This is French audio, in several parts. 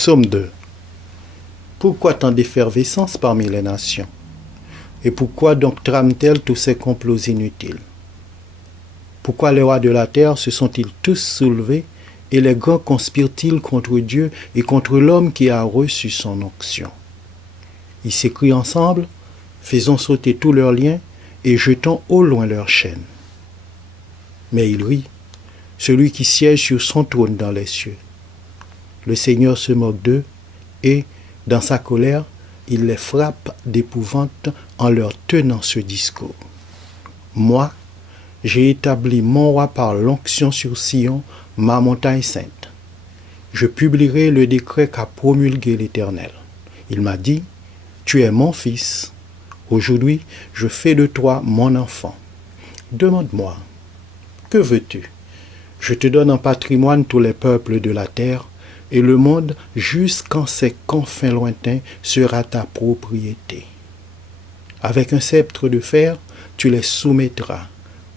Psaume 2. Pourquoi tant d'effervescence parmi les nations? Et pourquoi donc trament-elles tous ces complots inutiles? Pourquoi les rois de la terre se sont-ils tous soulevés et les grands conspirent-ils contre Dieu et contre l'homme qui a reçu son onction? Ils s'écrient ensemble, faisons sauter tous leurs liens et jetons au loin leurs chaînes. Mais il rit, celui qui siège sur son trône dans les cieux. Le Seigneur se moque d'eux et, dans sa colère, il les frappe d'épouvante en leur tenant ce discours. Moi, j'ai établi mon roi par l'onction sur Sion, ma montagne sainte. Je publierai le décret qu'a promulgué l'Éternel. Il m'a dit, tu es mon fils. Aujourd'hui, je fais de toi mon enfant. Demande-moi, que veux-tu? Je te donne en patrimoine tous les peuples de la terre, et le monde jusqu'en ses confins lointains sera ta propriété. Avec un sceptre de fer, tu les soumettras,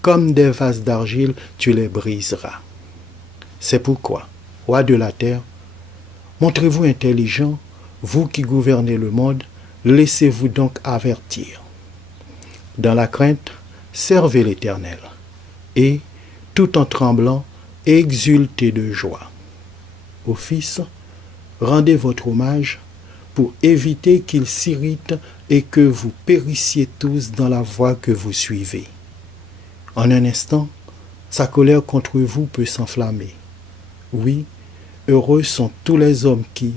comme des vases d'argile, tu les briseras. C'est pourquoi, roi de la terre, montrez-vous intelligent, vous qui gouvernez le monde, laissez-vous donc avertir. Dans la crainte, servez l'Éternel, et, tout en tremblant, exultez de joie. Ô fils, rendez votre hommage pour éviter qu'il s'irrite et que vous périssiez tous dans la voie que vous suivez. En un instant, sa colère contre vous peut s'enflammer. Oui, heureux sont tous les hommes qui,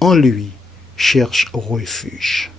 en lui, cherchent refuge.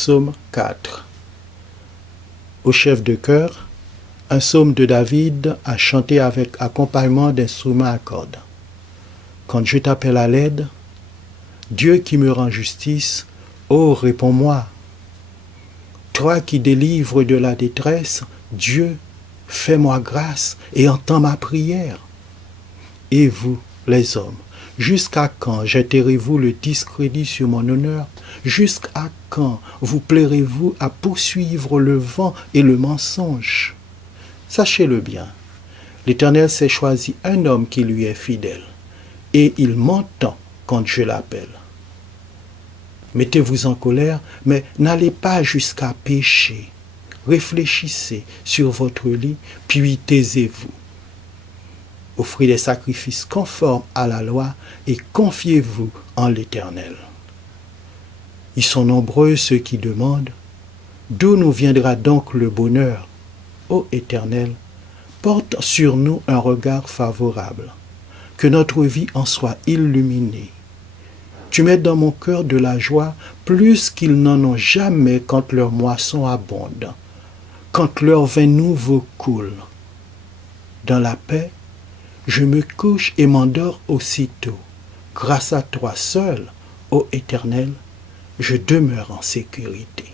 Psaume 4. Au chef de chœur, un psaume de David à chanter avec accompagnement d'instruments à cordes. Quand je t'appelle à l'aide, Dieu qui me rend justice, oh, réponds-moi. Toi qui délivres de la détresse, Dieu, fais-moi grâce et entends ma prière. Et vous, les hommes, jusqu'à quand jetterez-vous le discrédit sur mon honneur? Jusqu'à quand vous plairez-vous à poursuivre le vent et le mensonge? Sachez-le bien, l'Éternel s'est choisi un homme qui lui est fidèle, et il m'entend quand je l'appelle. Mettez-vous en colère, mais n'allez pas jusqu'à pécher. Réfléchissez sur votre lit, puis taisez-vous. Offrez des sacrifices conformes à la loi et confiez-vous en l'Éternel. Ils sont nombreux ceux qui demandent, d'où nous viendra donc le bonheur? Ô Éternel, porte sur nous un regard favorable, que notre vie en soit illuminée. Tu mets dans mon cœur de la joie plus qu'ils n'en ont jamais quand leur moisson abonde, quand leur vin nouveau coule. Dans la paix, je me couche et m'endors aussitôt. Grâce à toi seul, ô Éternel, je demeure en sécurité.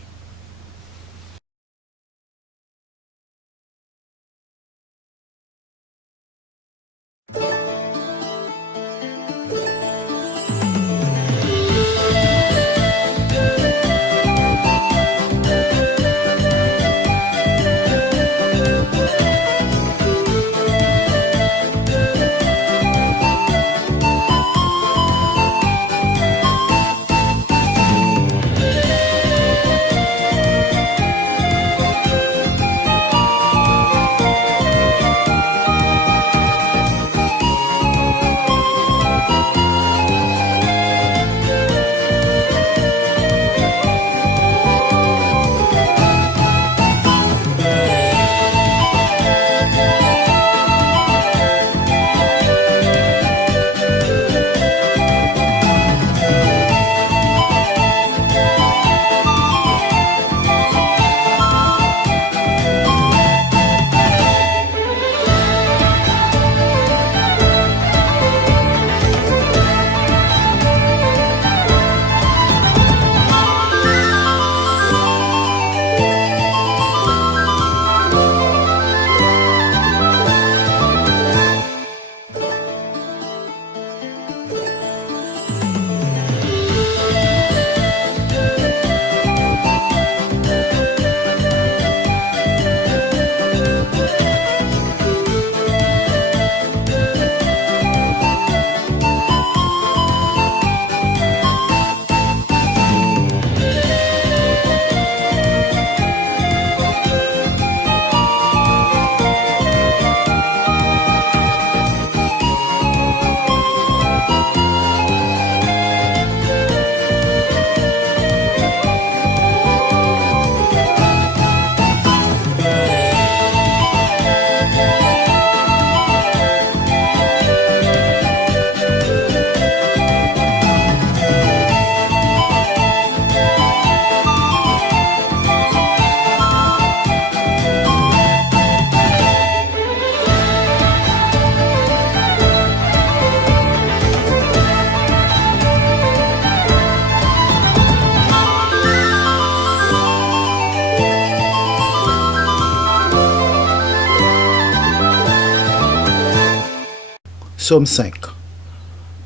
Psaume 5,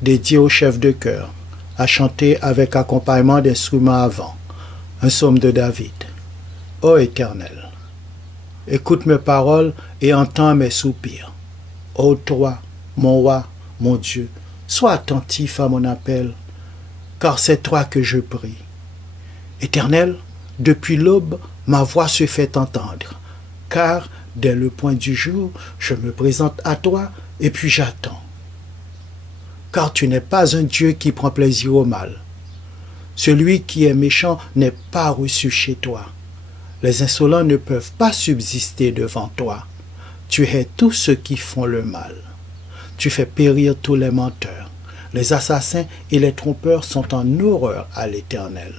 dédié au chef de chœur, à chanter avec accompagnement d'instruments à vent, un psaume de David. Ô Éternel, écoute mes paroles et entends mes soupirs. Ô toi, mon roi, mon Dieu, sois attentif à mon appel, car c'est toi que je prie. Éternel, depuis l'aube, ma voix se fait entendre, car dès le point du jour, je me présente à toi et puis j'attends. Car tu n'es pas un Dieu qui prend plaisir au mal. Celui qui est méchant n'est pas reçu chez toi. Les insolents ne peuvent pas subsister devant toi. Tu hais tous ceux qui font le mal. Tu fais périr tous les menteurs. Les assassins et les trompeurs sont en horreur à l'Éternel.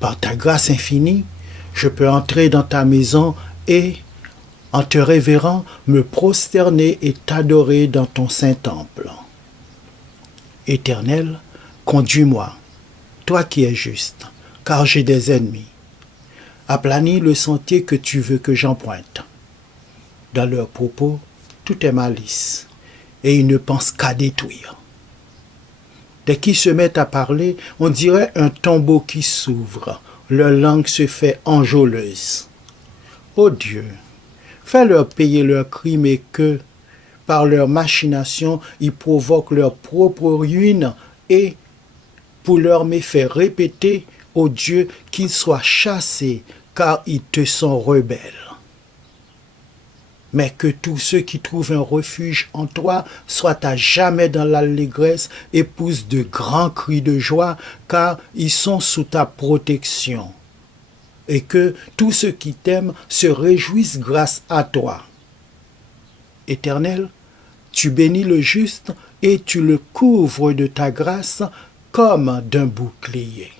Par ta grâce infinie, je peux entrer dans ta maison et, en te révérant, me prosterner et t'adorer dans ton saint temple. Éternel, conduis-moi, toi qui es juste, car j'ai des ennemis. Aplanis le sentier que tu veux que j'emprunte. Dans leurs propos, tout est malice, et ils ne pensent qu'à détruire. Dès qu'ils se mettent à parler, on dirait un tombeau qui s'ouvre. Leur langue se fait enjôleuse. Ô Dieu, fais-leur payer leurs crimes et que, par leurs machinations, ils provoquent leur propre ruine et, pour leurs méfaits répétés, ô Dieu, qu'ils soient chassés, car ils te sont rebelles. Mais que tous ceux qui trouvent un refuge en toi soient à jamais dans l'allégresse et poussent de grands cris de joie, car ils sont sous ta protection. Et que tous ceux qui t'aiment se réjouissent grâce à toi. Éternel, tu bénis le juste et tu le couvres de ta grâce comme d'un bouclier.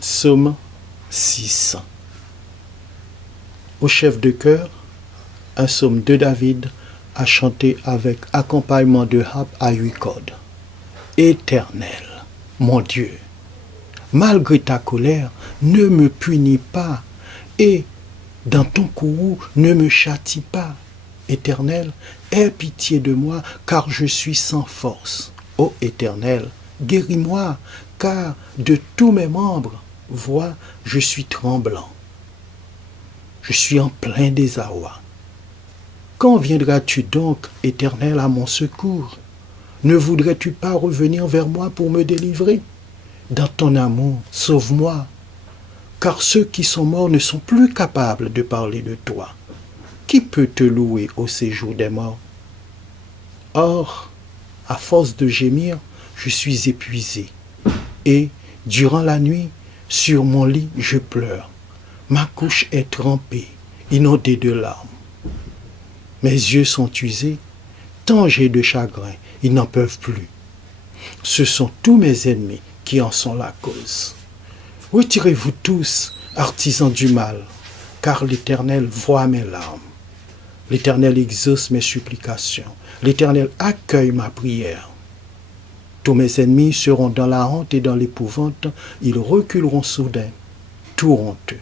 Psaume 6. Au chef de chœur, un psaume de David à chanter avec accompagnement de harpe à 8 cordes. Éternel, mon Dieu, malgré ta colère, ne me punis pas et dans ton courroux, ne me châtie pas. Éternel, aie pitié de moi, car je suis sans force. Ô Éternel, guéris-moi, car de tous mes membres, vois, je suis tremblant. Je suis en plein désarroi. Quand viendras-tu donc, Éternel, à mon secours? Ne voudrais-tu pas revenir vers moi pour me délivrer? Dans ton amour, sauve-moi, car ceux qui sont morts ne sont plus capables de parler de toi. Qui peut te louer au séjour des morts? Or, à force de gémir, je suis épuisé. Et, durant la nuit, sur mon lit, je pleure. Ma couche est trempée, inondée de larmes. Mes yeux sont usés, tant j'ai de chagrin, ils n'en peuvent plus. Ce sont tous mes ennemis qui en sont la cause. Retirez-vous tous, artisans du mal, car l'Éternel voit mes larmes. L'Éternel exauce mes supplications. L'Éternel accueille ma prière. Tous mes ennemis seront dans la honte et dans l'épouvante. Ils reculeront soudain, tout honteux.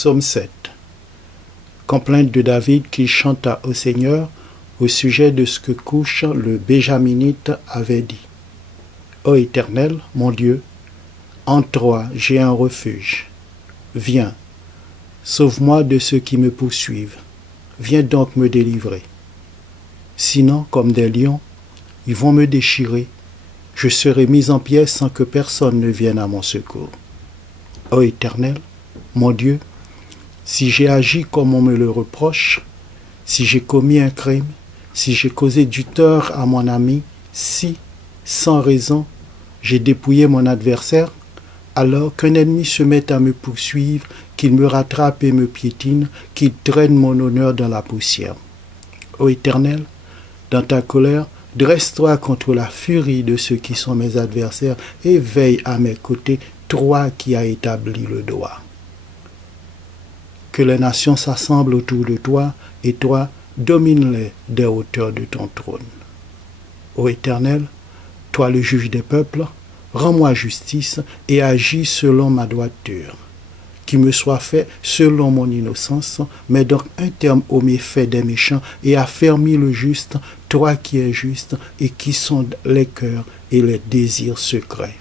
Psaume 7. Complainte de David qui chanta au Seigneur au sujet de ce que Couche le Béjaminite avait dit. Ô Éternel, mon Dieu, en toi j'ai un refuge. Viens, sauve-moi de ceux qui me poursuivent. Viens donc me délivrer. Sinon, comme des lions, ils vont me déchirer. Je serai mis en pièces sans que personne ne vienne à mon secours. Ô Éternel, mon Dieu, si j'ai agi comme on me le reproche, si j'ai commis un crime, si j'ai causé du tort à mon ami, si, sans raison, j'ai dépouillé mon adversaire, alors qu'un ennemi se mette à me poursuivre, qu'il me rattrape et me piétine, qu'il traîne mon honneur dans la poussière. Ô Éternel, dans ta colère, dresse-toi contre la furie de ceux qui sont mes adversaires et veille à mes côtés, toi qui as établi le droit. Que les nations s'assemblent autour de toi et toi, domine-les des hauteurs de ton trône. Ô Éternel, toi le juge des peuples, rends-moi justice et agis selon ma droiture. Qu'il me soit fait selon mon innocence, mets donc un terme aux méfaits des méchants et affermis le juste, toi qui es juste et qui sondes les cœurs et les désirs secrets.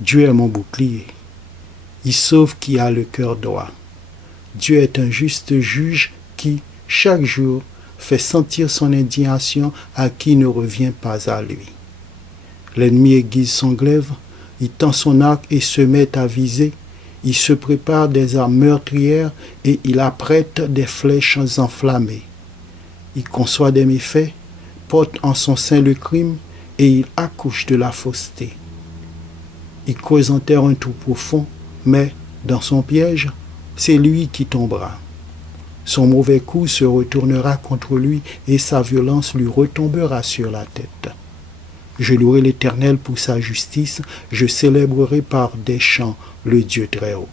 Dieu est mon bouclier, il sauve qui a le cœur droit. Dieu est un juste juge qui, chaque jour, fait sentir son indignation à qui ne revient pas à lui. L'ennemi aiguise son glaive, il tend son arc et se met à viser. Il se prépare des armes meurtrières et il apprête des flèches enflammées. Il conçoit des méfaits, porte en son sein le crime et il accouche de la fausseté. Il creuse en terre un trou profond, mais dans son piège, c'est lui qui tombera. Son mauvais coup se retournera contre lui et sa violence lui retombera sur la tête. Je louerai l'Éternel pour sa justice, je célébrerai par des chants le Dieu très haut.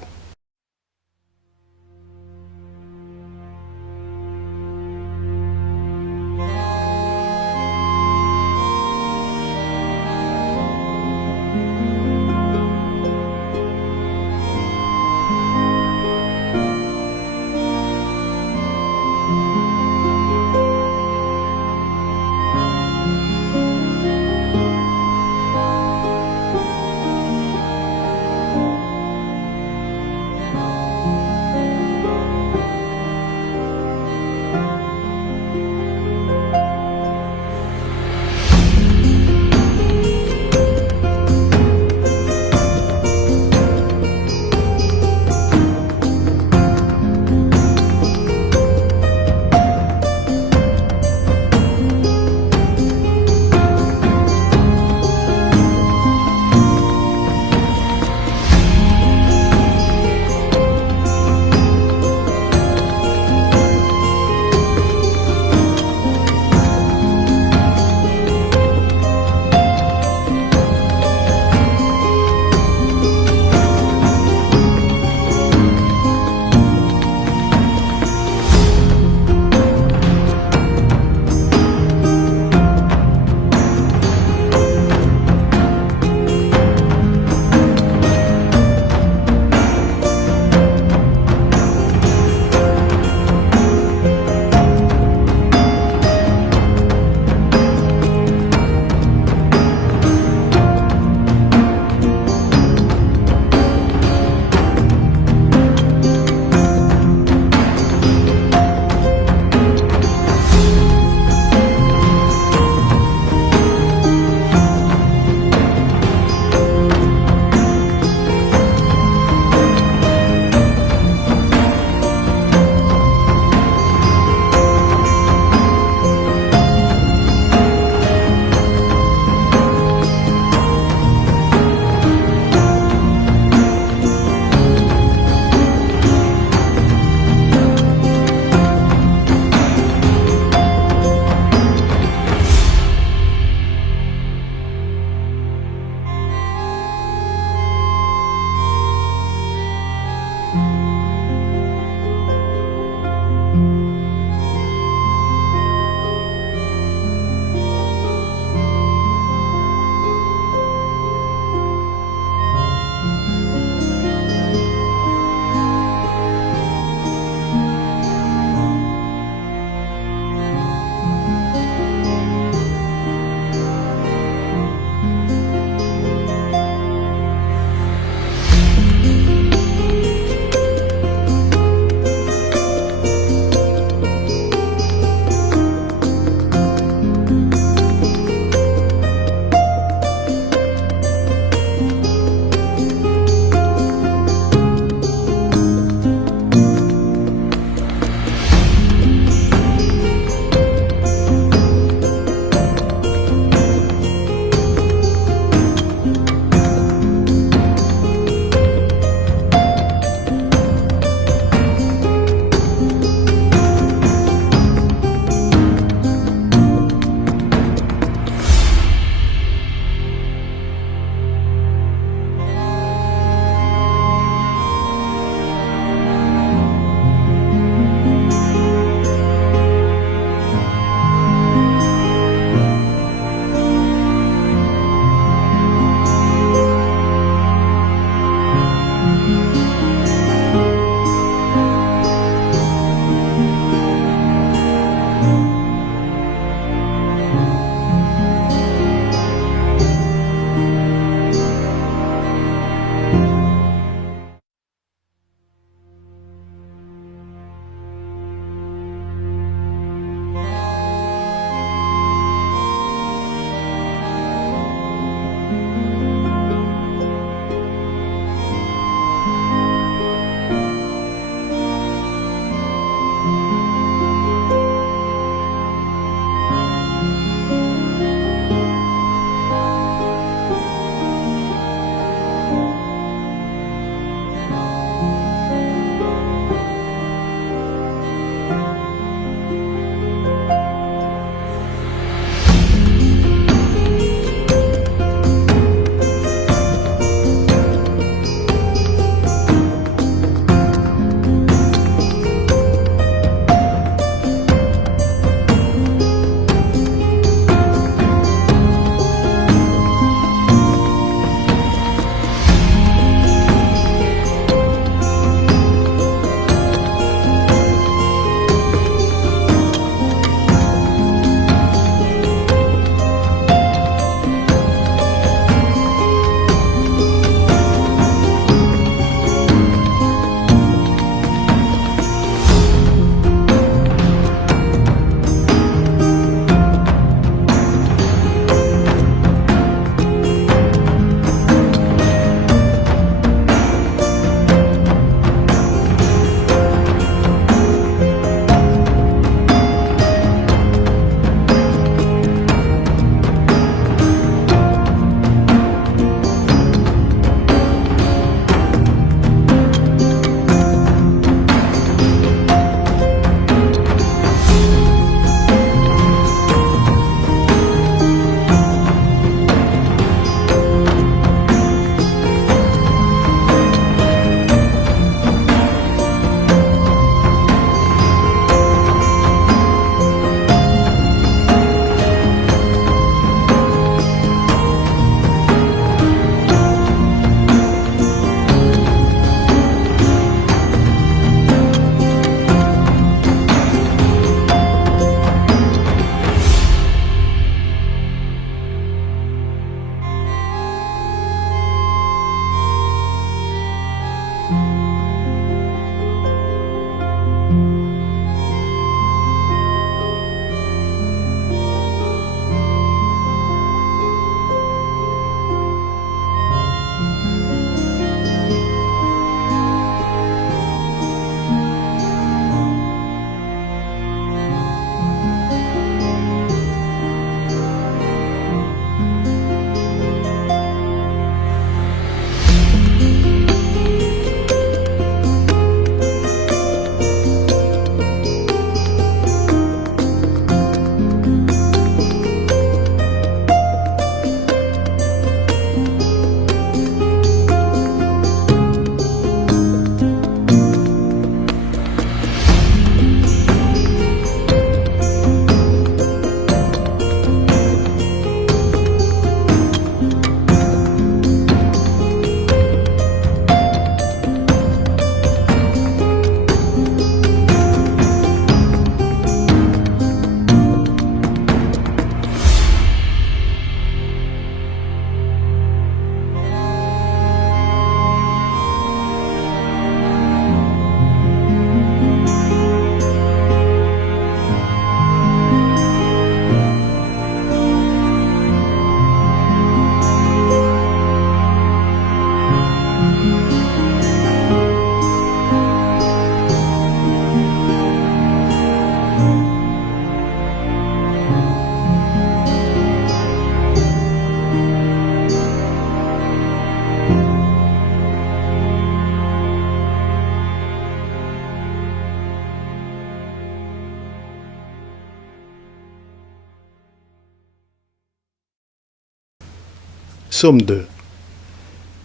Psaume 2.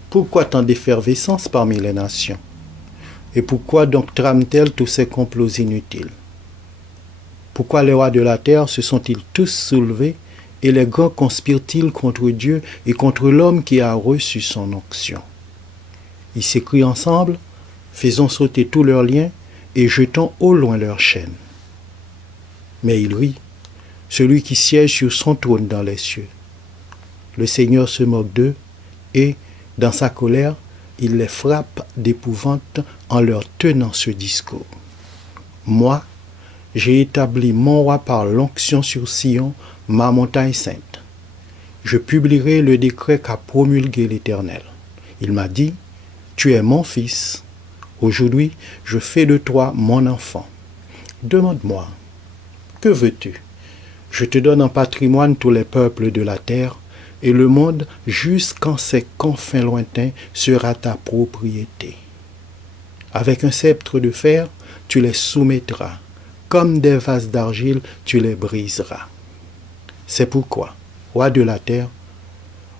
Pourquoi tant d'effervescence parmi les nations? Et pourquoi donc trament-elles tous ces complots inutiles? Pourquoi les rois de la terre se sont-ils tous soulevés et les grands conspirent-ils contre Dieu et contre l'homme qui a reçu son onction? Ils s'écrient ensemble, faisons sauter tous leurs liens et jetons au loin leurs chaînes. Mais il rit, celui qui siège sur son trône dans les cieux. Le Seigneur se moque d'eux et, dans sa colère, il les frappe d'épouvante en leur tenant ce discours. Moi, j'ai établi mon roi par l'onction sur Sion, ma montagne sainte. Je publierai le décret qu'a promulgué l'Éternel. Il m'a dit, tu es mon fils. Aujourd'hui, je fais de toi mon enfant. Demande-moi, que veux-tu? Je te donne en patrimoine tous les peuples de la terre, et le monde jusqu'en ses confins lointains sera ta propriété. Avec un sceptre de fer, tu les soumettras, comme des vases d'argile, tu les briseras. C'est pourquoi, roi de la terre,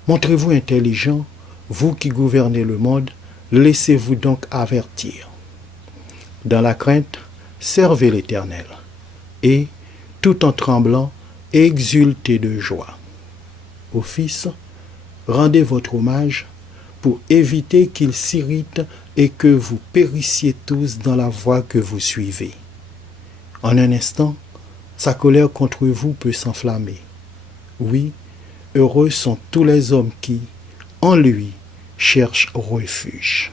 montrez-vous intelligent, vous qui gouvernez le monde, laissez-vous donc avertir. Dans la crainte, servez l'Éternel, et, tout en tremblant, exultez de joie. Ô Fils, rendez votre hommage pour éviter qu'il s'irrite et que vous périssiez tous dans la voie que vous suivez. En un instant, sa colère contre vous peut s'enflammer. Oui, heureux sont tous les hommes qui, en lui, cherchent refuge.